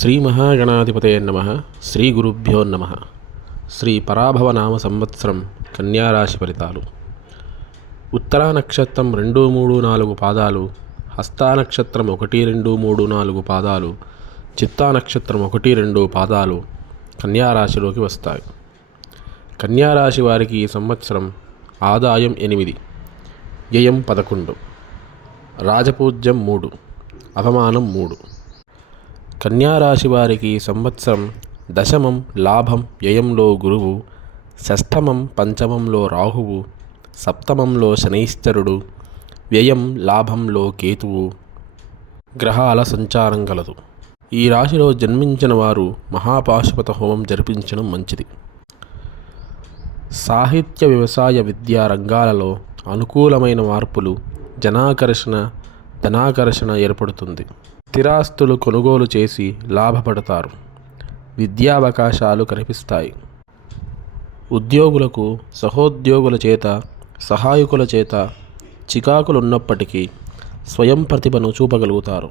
శ్రీ మహాగణాధిపతయ నమ. శ్రీ గురుభ్యో నమ. శ్రీ పరాభవనామ సంవత్సరం కన్యారాశి ఫలితాలు. ఉత్తరా నక్షత్రం 2, 3, 4 పాదాలు, హస్తా నక్షత్రం 1, 2, 3, 4 పాదాలు, చిత్తా నక్షత్రం 1, 2 పాదాలు కన్యారాశిలోకి వస్తాయి. కన్యారాశి వారికి ఈ సంవత్సరం ఆదాయం 8, వ్యయం 11, రాజపూజ్యం 3, అవమానం 3. కన్యారాశి వారికి ఈ సంవత్సరం దశమం లాభం వ్యయంలో గురువు, షష్ఠమం పంచమంలో రాహువు, సప్తమంలో శనైశ్చరుడు, వ్యయం లాభంలో కేతువు గ్రహాల సంచారం కలదు. ఈ రాశిలో జన్మించిన వారు మహాపాశుపత హోమం జరిపించడం మంచిది. సాహిత్య, వ్యవసాయ, విద్యా రంగాలలో అనుకూలమైన మార్పులు, ధనాకర్షణ ఏర్పడుతుంది. స్థిరాస్తులు కొనుగోలు చేసి లాభపడతారు. విద్యావకాశాలు కనిపిస్తాయి. ఉద్యోగులకు సహోద్యోగుల చేత, సహాయకుల చేత చికాకులున్నప్పటికీ స్వయం ప్రతిభను చూపగలుగుతారు.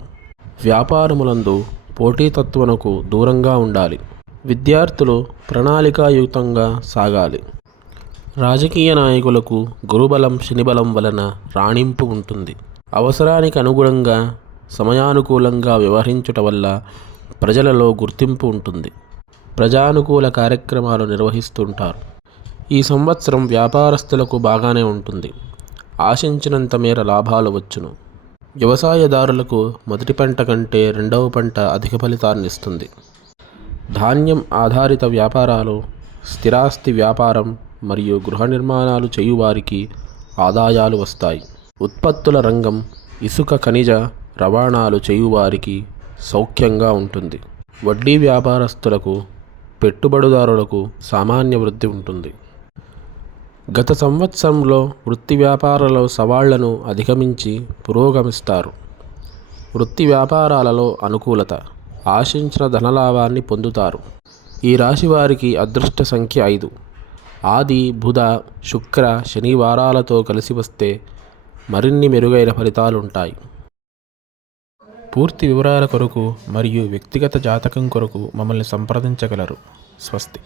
వ్యాపారములందు పోటీతత్వమునకు దూరంగా ఉండాలి. విద్యార్థులు ప్రణాళికాయుతంగా సాగాలి. రాజకీయ నాయకులకు గురుబలం, శనిబలం వలన రాణింపు ఉంటుంది. అవసరానికి అనుగుణంగా, సమయానుకూలంగా వ్యవహరించుట వల్ల ప్రజలలో గుర్తింపు ఉంటుంది. ప్రజానుకూల కార్యక్రమాలు నిర్వహిస్తుంటారు. ఈ సంవత్సరం వ్యాపారస్తులకు బాగానే ఉంటుంది. ఆశించినంత మేర లాభాలు వచ్చును. వ్యవసాయదారులకు మొదటి పంట కంటే రెండవ పంట అధిక ఫలితాన్నిస్తుంది. ధాన్యం ఆధారిత వ్యాపారాలు, స్థిరాస్తి వ్యాపారం మరియు గృహ నిర్మాణాలు చేయువారికి ఆదాయాలు వస్తాయి. ఉత్పత్తుల రంగం, ఇసుక, ఖనిజ రవాణాలు చేయువారికి సౌఖ్యంగా ఉంటుంది. వడ్డీ వ్యాపారస్తులకు, పెట్టుబడిదారులకు సామాన్య వృద్ధి ఉంటుంది. గత సంవత్సరంలో వృత్తి వ్యాపారాల సవాళ్లను అధిగమించి పురోగమిస్తారు. వృత్తి వ్యాపారాలలో అనుకూలత, ఆశించిన ధనలాభాన్ని పొందుతారు. ఈ రాశి వారికి అదృష్ట సంఖ్య 5. ఆది, బుధ, శుక్ర, శనివారాలతో కలిసి వస్తే మరిన్ని మెరుగైన ఫలితాలుంటాయి. పూర్తి వివరాల కొరకు మరియు వ్యక్తిగత జాతకం కొరకు మమ్మల్ని సంప్రదించగలరు. స్వస్తి.